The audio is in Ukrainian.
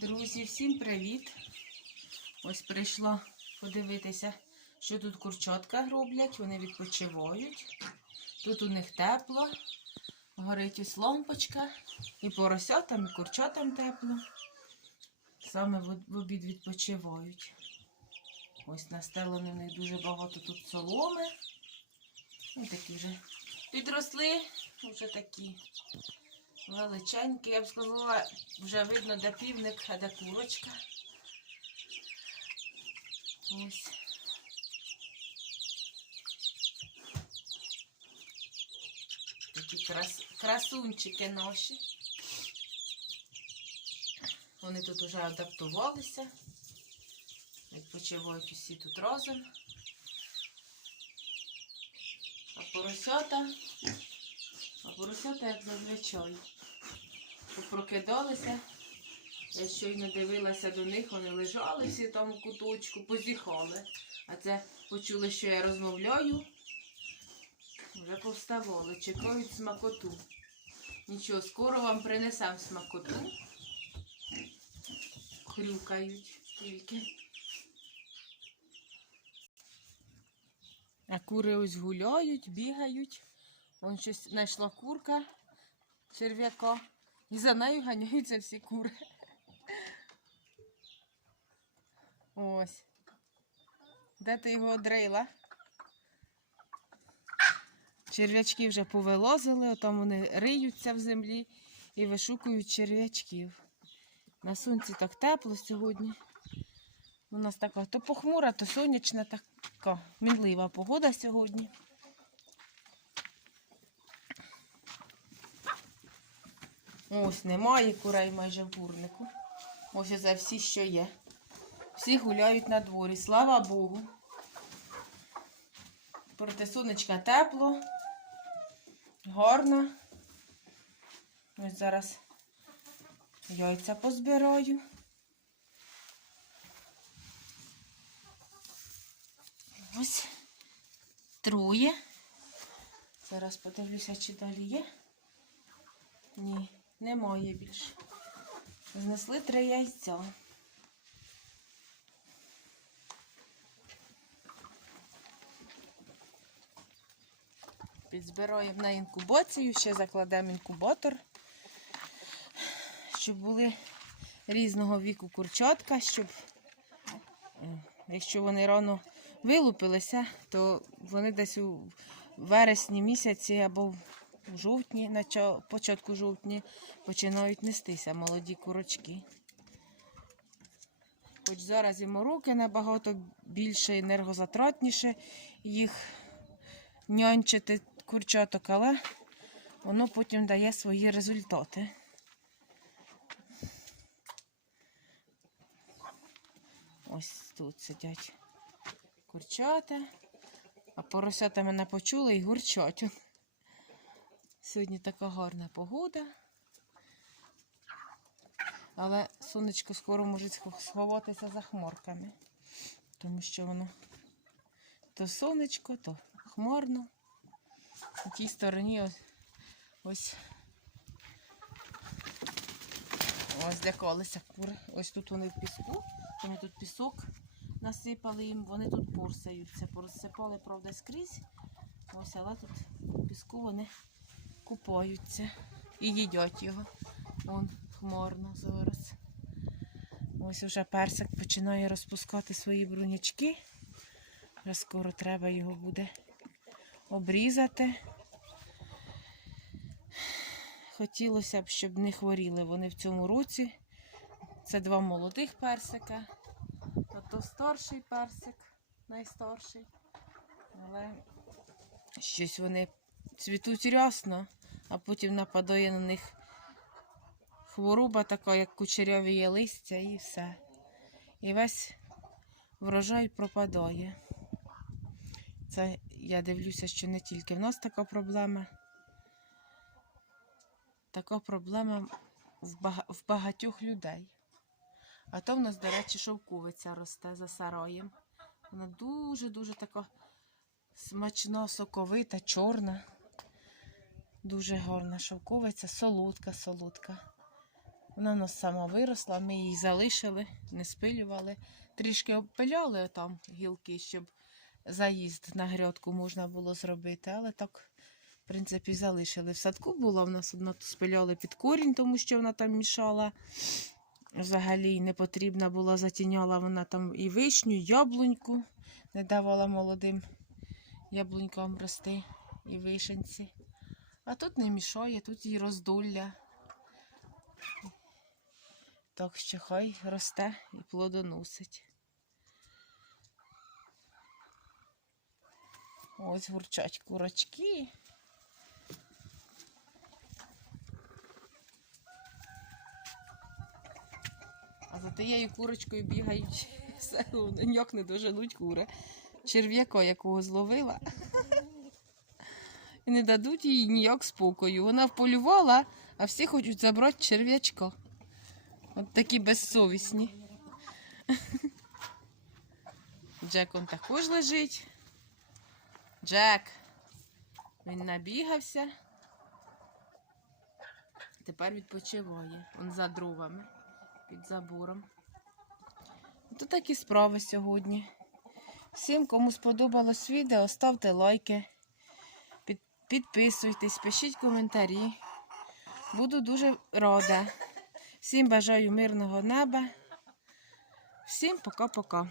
Друзі, всім привіт! Ось прийшла подивитися, що тут курчатка роблять, вони відпочивають. Тут у них тепло, горить ось лампочка, і поросятам, і курчатам тепло. Саме в обід відпочивають. Ось настелено в них дуже багато тут соломи. І такі вже підросли, вже такі величенькі. Я б сказала, вже видно, де півник, а де курочка. Ось. Такі крас... красунчики наші. Вони тут вже адаптувалися. Відпочивають усі тут разом. А поросята, а поросята, як зазвичай, попрокидалися. Я щойно дивилася до них, вони лежали всі там у куточку, позіхали. А це почули, що я розмовляю. Вже повставали, чекають смакоту. Нічого, скоро вам принесемо смакоту. Хрюкають тільки. А кури ось гуляють, бігають. Вон щось знайшла курка черв'яка. І за нею ганяються всі кури. Ось. Де ти його одрила? Черв'ячки вже повилозили, отам вони риються в землі і вишукують черв'ячків. На сонці так тепло сьогодні. У нас така то похмура, то сонячна, така мінлива погода сьогодні. Ось немає курей майже в курнику. Ось це всі, що є. Всі гуляють на дворі, слава Богу. Проти сонечка тепло, гарно. Ось зараз яйця позбираю. Ось троє. Зараз подивлюся, чи далі є. Ні, немає більше. Знесли три яйця. Підзбираємо на інкубацію, ще закладемо інкубатор, щоб були різного віку курчатка, щоб, е, якщо вони рано вилупилися, то вони десь у вересні місяці або жовтні, на початку жовтні, починають нестися молоді курочки. Хоч зараз і мороки набагато більше, енергозатратніше їх нянчити курчаток, але воно потім дає свої результати. Ось тут сидять курчата, а поросята мене почули і гурчать. Сьогодні така гарна погода. Але сонечко скоро може сховатися за хмарками, тому що воно то сонечко, то хмарно. На тій стороні ось ось, ось де кури. Ось тут вони в піску, тому тут пісок насипали їм, вони тут порсаються. Порозсипали, правда, скрізь. Ось, але тут в піску вони купаються і їдять його. Вон хмарно зараз. Ось уже персик починає розпускати свої брунячки. Вже скоро треба його буде обрізати. Хотілося б, щоб не хворіли вони в цьому році. Це два молодих персика, а то старший персик, найстарший. Але щось вони цвітуть рясно, а потім нападає на них хвороба така, як кучерявіє листя, і все. І весь врожай пропадає. Це я дивлюся, що не тільки в нас така проблема. Така проблема в, бага- в багатьох людей. А то в нас, до речі, шовковиця росте за сараєм. Вона дуже-дуже така смачна, соковита, чорна. Дуже гарна шовковиця, солодка, солодка. Вона у нас сама виросла, ми її залишили, не спилювали. Трішки обпиляли там гілки, щоб заїзд на грядку можна було зробити, але так, в принципі, залишили. В садку була в нас одна, спиляли під корінь, тому що вона там мішала. Взагалі не потрібна була, затіняла вона там і вишню, і яблуньку, не давала молодим яблунькам рости і вишенці. А тут не мішає, тут її роздолля. Так що хай росте і плодоносить. Ось гурчать курочки. А за тією курочкою бігають село, ніяк не доженуть кури. Черв'яка, якого зловила. І не дадуть їй ніяк спокою. Вона вполювала, а всі хочуть забрати черв'ячка. От такі безсовісні. Джек он також лежить. Джек. Він набігався. Тепер відпочиває. Он за дровами під забором. То такі справи сьогодні. Всім, кому сподобалось відео, ставте лайки, підписуйтесь, пишіть коментарі. Буду дуже рада. Всім бажаю мирного неба. Всім пока-пока.